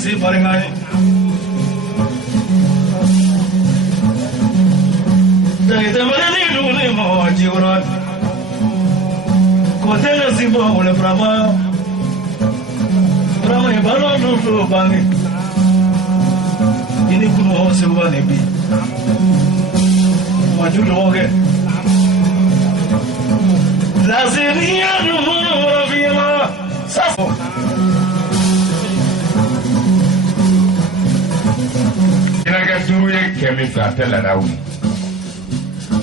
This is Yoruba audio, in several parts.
si paringai dai tamani nuni mo jiwran ko tena si mo le brahma ibalo no bangi ini kuno se wani bi majudo oge lazimia no ravima safo ina ga duru ye kemi fa tela dawi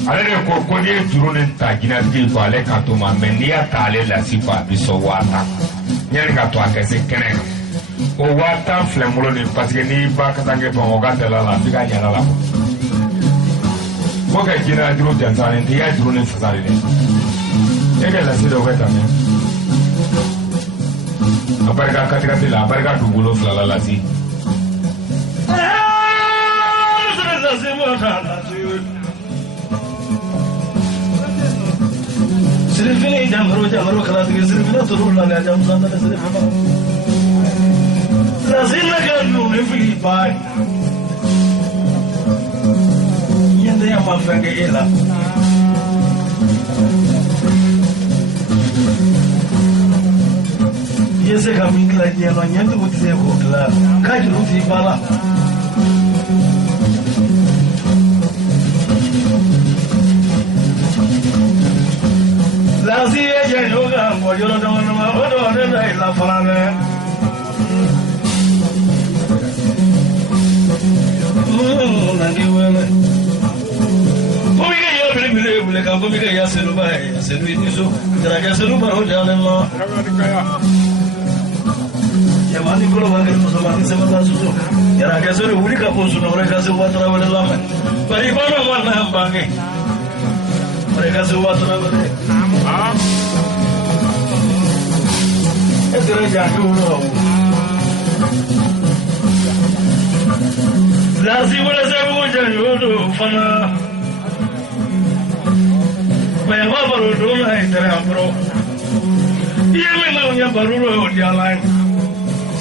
ale ne ko ni duru ne ta gina ti ko ale ka to ma menia ta ale la sifa biso wata nyani ka to akese kene o wata flemolo ni parce que ni ba ka tange to o ga tela la fi ga nyala la ko ga gina duru janzane ti ya duru ne fasale ne ega la sido ko ta me aparga katika la aparga dugulo flala la si سرفني جمرو خلاص سرفنا تروح لا جام صادق سرفنا لازم نقولوا في باي يندي ما فنجي إلا يسه كمين كلا جينا يندو بتسيه كلا كاجلو في بالا لازم يجينا موجودة دون ما هو ده إلا فلانة نجيبه بومي كي يبلي بلي كم بومي كي يسلو باي يسلو يديسو ترى كيسلو بارو جالن ما يا ماني كلو بانك مسلمان سمتا سوسو ترى كيسلو ولي كابوسو نوري كاسو باترا ولا لامه بري بانا وانا بانك mereka semua tenang betul. Itu jatuh loh. Lazim boleh sebut jatuh fana. Memang baru dulu lah itu bro. Ia memangnya baru loh dia lain.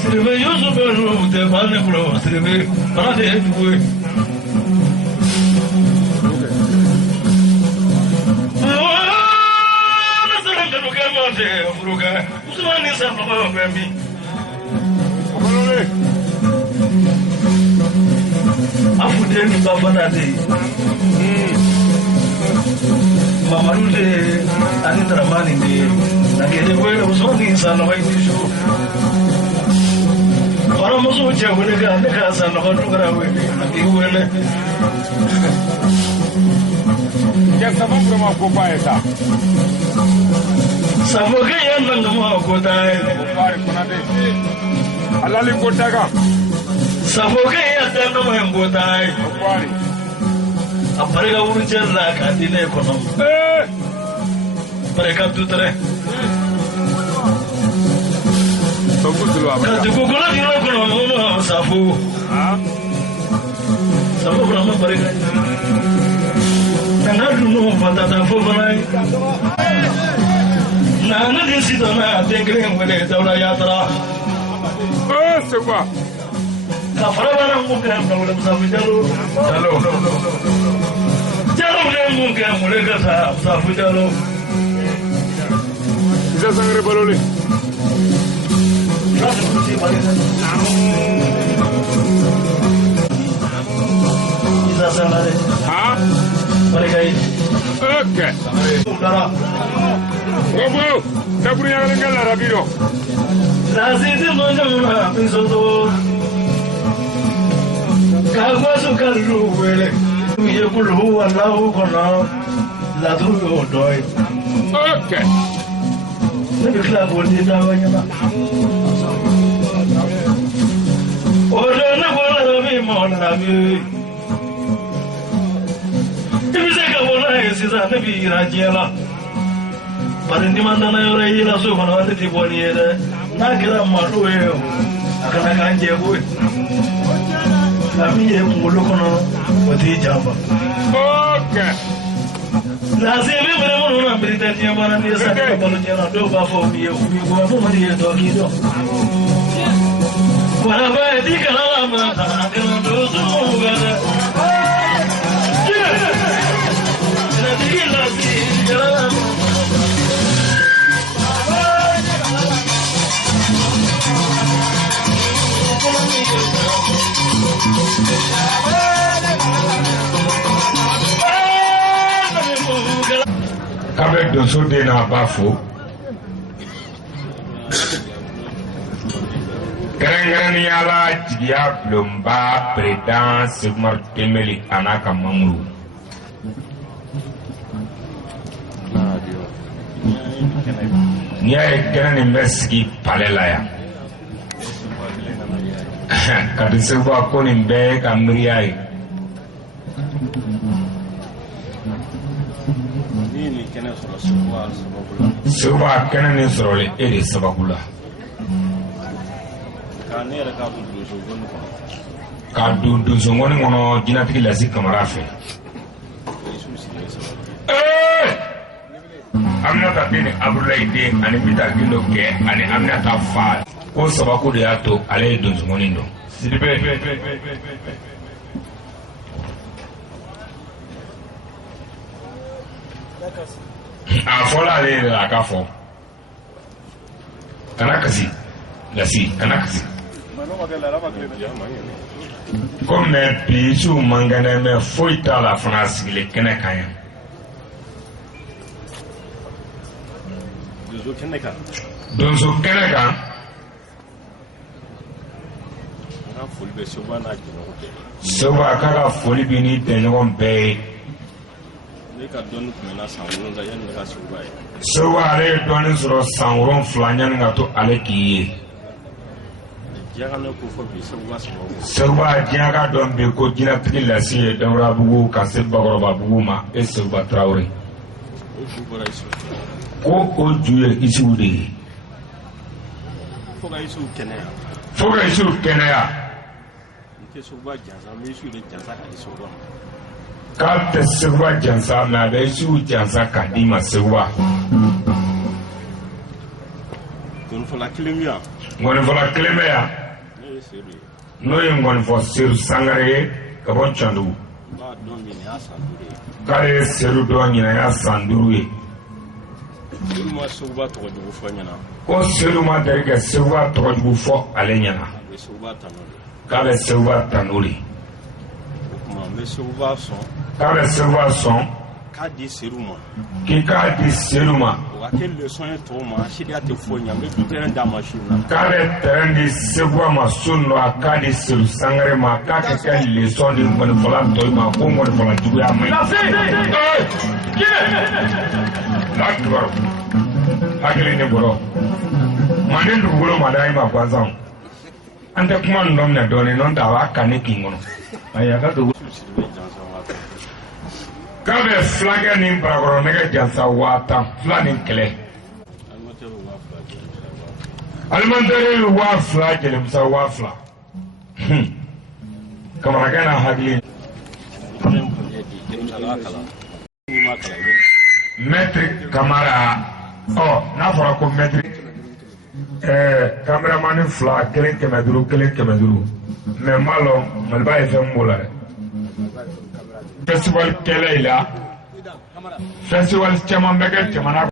Seribu Yusuf baru depan bro. Seribu mana dia itu? Fruga, usumani sana baba mimi. Afuteni baba nade. Mama nule ani tramani ni. Nakele wewe usumani sana waisho. Para musu chawele ga neka sana hodugara wewe. Akiwele. Ya sababu kama kopa eta. Saboke yana ngamo kota hai kuna de alali kota ka saboke yana ngamo kota hai apare ga urujal la ka dine kono pare ka tutre sokutulu abara ka tukula dino kono no safu safu brahma pare ga tanadu no patata fo banai Nana di situ na tenggelam boleh tahu ya tera. Oh sebab. Kafara barang mungkin kalau sahaja jalu. Jalu dia mungkin boleh kata sahaja jalu. Bisa sangre baloli. Bisa sangre. Hah? Mereka ini. Okay. Bobo, taburi yang lengan lah rapido. Nasi itu mana pinsoto. Kau suka luwe. Ia puluh Allah kena ladu doi. Okay. Tapi kelab boleh dawanya nak. Orang nak boleh rapi mohon rapi. Tapi saya boleh sisa nabi raja lah. Pada di mana na orang ini langsung mana ada tipu ni ada. Nak kira malu akan akan jago. Kami yang mulu kono mesti jawab. Okay. Lazim memang orang berita ni mana dia sakit kalau dia nak doa bafo dia ubi gua pun mesti dia doa gitu. Wala ba di kala ma ta kan do su ga da. Ina di la si kala ma. Kabe doso de na bafo. Kereng-kereng yala jigia blomba predan segmar kemeli anaka mamuru. Nia kereng meski palela ya. Kadi sebuah konin be kamriai. Sebuah kena ni sorole eri sabakula. Kadu duzongoni ngono jinatiki lasi kamarafe. Amna tabini abulai de ani bita gindo ke ani amna tafa. Ko sabaku de ato ale duzongoni ndo. Sidibe. Afola ale la kafo. Kanakasi. Lasi kanakasi. Comme pichu mangane me foita la France le kenekanya. Donzo keneka. Soba kaka foli bini tenyon be. Soba ale doni soro sanguron flanyan ngato ale kiye. Soba diaga don be ko jina tiki lasi dawra bugu kase bagoroba bugu ma e soba traore. Ko juye isude. Foga isu kenaya. Kate soba jansa na be isu jansa kadima soba. Gonfola kilemia. No yin gonfo sir sangare kabon chandu. Kare seru do nyina ya sanduru e. Ko seru ma derga sewa toju fo alenyana. Kare sewa tanuri. Kare sewa son. Kadi seruma. Kikadi seruma. Wakele sonye toma shidia te fonya me tutene da machine. Kare terendi sewa masuno akadi seru sangare ma kake ke leson di ngone fola toy ma ko ngone fola jugu ya mai. Lakbar. Hakili ne boro. Mane ndugulo madai ma kwanza. Ante kuma ndom na doni non da wa kaniki ngono. Ayaka do Kabe flagge ni bragoro nege jansa wata flani kele. Almantere wa flagge le msa wa fla. Kamara gana hagli. Metric kamara. Oh, na fora ko metric. Cameraman fla kelen kemeduru. Me malo malba FM mola. Festival kele ila. Festival chairman bege chamana